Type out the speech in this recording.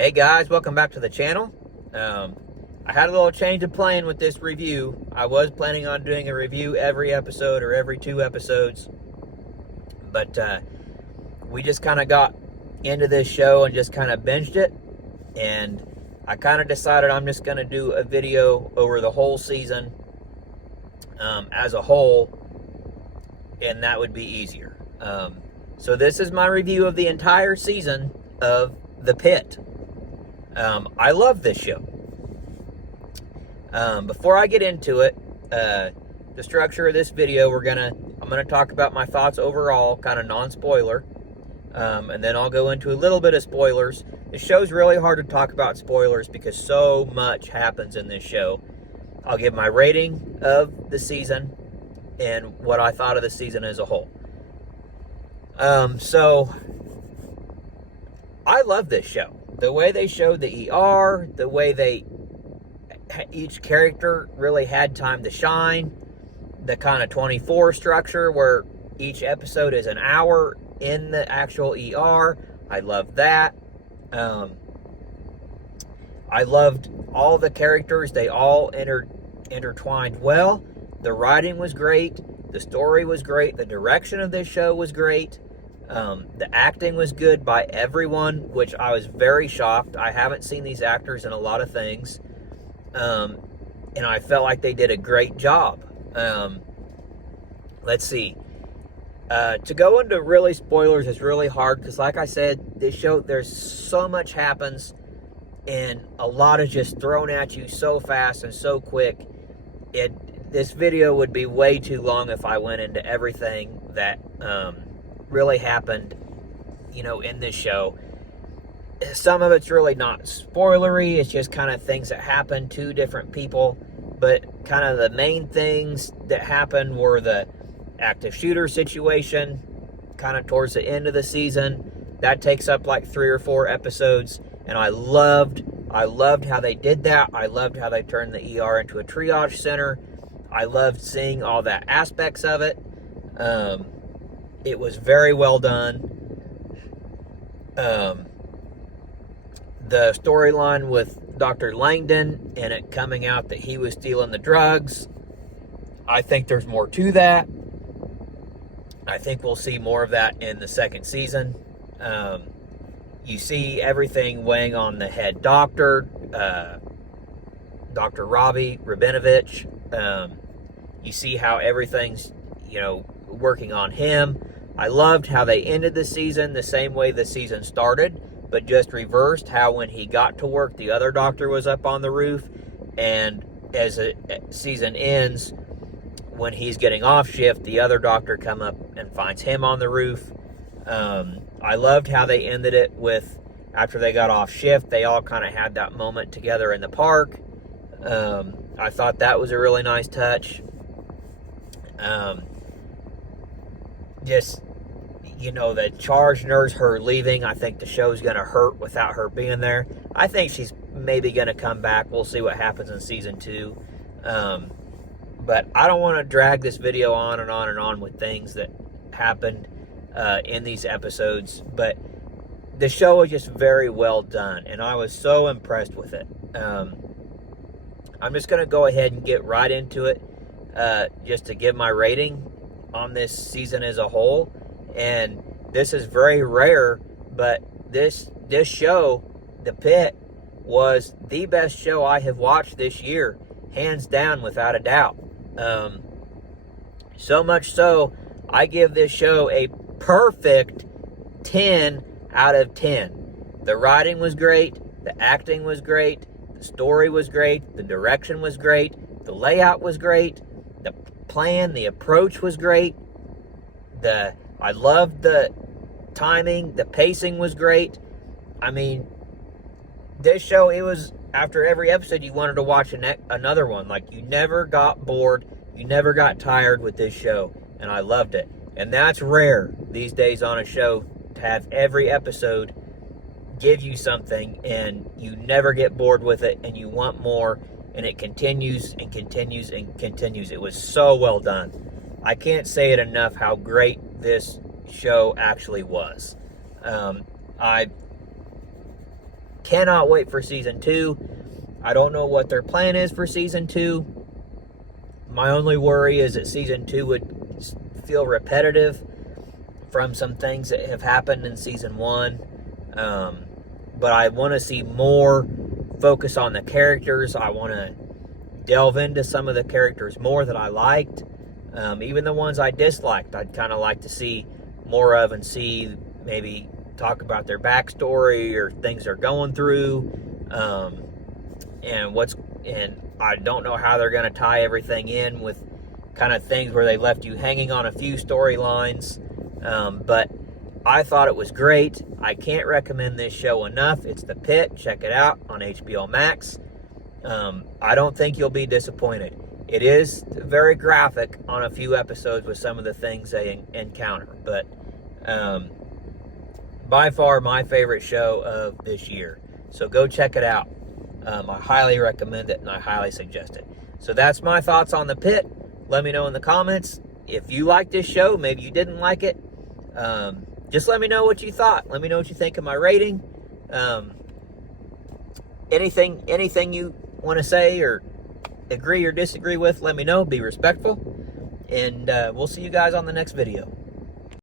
Hey guys, welcome back to the channel. I had a little change of plan with this review. I was planning on doing a review every episode or every 2 episodes, but we just kind of got into this show and just kind of binged it, and I kind of decided I'm just going to do a video over the whole season as a whole, and that would be easier. So this is my review of the entire season of The Pitt. I love this show. Before I get into it, the structure of this video, I'm gonna talk about my thoughts overall, kind of non-spoiler, and then I'll go into a little bit of spoilers. The show's really hard to talk about spoilers because so much happens in this show. I'll give my rating of the season and what I thought of the season as a whole. So I love this show. The way they showed the ER, the way each character really had time to shine, the kind of 24 structure where each episode is an hour in the actual ER. I love that. I loved all the characters. They all intertwined well. The writing was great. The story was great. The direction of this show was great. The acting was good by everyone, which I was very shocked. I haven't seen these actors in a lot of things. And I felt like they did a great job. Let's see. To go into really spoilers is really hard because, like I said, this show, there's so much happens and a lot is just thrown at you so fast and so quick. This video would be way too long if I went into everything that really happened, in this show. Some of it's really not spoilery. It's just kind of things that happen to different people. But kind of the main things that happened were the active shooter situation, kind of towards the end of the season. That takes up like 3 or 4 episodes. And I loved how they did that. I loved how they turned the ER into a triage center. I loved seeing all that aspects of it. It was very well done. The storyline with Dr. Langdon and it coming out that he was stealing the drugs, I think there's more to that. I think we'll see more of that in the second season. You see everything weighing on the head doctor, Dr. Robbie Rabinovich. You see how everything's, working on him. I loved how they ended the season the same way the season started, but just reversed, how when he got to work, the other doctor was up on the roof, and as the season ends, when he's getting off shift, the other doctor come up and finds him on the roof. I loved how they ended it with, after they got off shift, they all kind of had that moment together in the park. I thought that was a really nice touch. The charge nurse, her leaving, I think the show's going to hurt without her being there. I think she's maybe going to come back. We'll see what happens in season 2. But I don't want to drag this video on and on and on with things that happened in these episodes. But the show was just very well done, and I was so impressed with it. I'm just going to go ahead and get right into it, just to give my rating on this season as a whole. And this is very rare, but this show, The Pitt, was the best show I have watched this year, hands down, without a doubt. So much so, I give this show a perfect 10 out of 10. The writing was great, the acting was great, the story was great, the direction was great, the layout was great, the plan, the approach was great. I loved the timing, the pacing was great. I mean, this show, it was, after every episode, you wanted to watch another one. Like, you never got bored, you never got tired with this show, and I loved it. And that's rare these days on a show, to have every episode give you something, and you never get bored with it, and you want more, and it continues and continues and continues. It was so well done. I can't say it enough how great this show actually was. I Cannot wait for season 2. I don't know what their plan is for season 2. My only worry is that season 2 would feel repetitive from some things that have happened in season 1. But I want to see more focus on the characters. I want to delve into some of the characters more that I liked. Even the ones I disliked, I'd kind of like to see more of and see, maybe talk about their backstory or things they're going through. And I don't know how they're going to tie everything in with kind of things where they left you hanging on a few storylines. But I thought it was great. I can't recommend this show enough. It's The Pitt. Check it out on HBO Max. I don't think you'll be disappointed. It is very graphic on a few episodes with some of the things they encounter. But by far my favorite show of this year. So go check it out. I highly recommend it, and I highly suggest it. So that's my thoughts on The Pitt. Let me know in the comments if you like this show. Maybe you didn't like it. Just let me know what you thought. Let me know what you think of my rating. Anything you want to say or agree or disagree with, let me know. Be respectful. And we'll see you guys on the next video.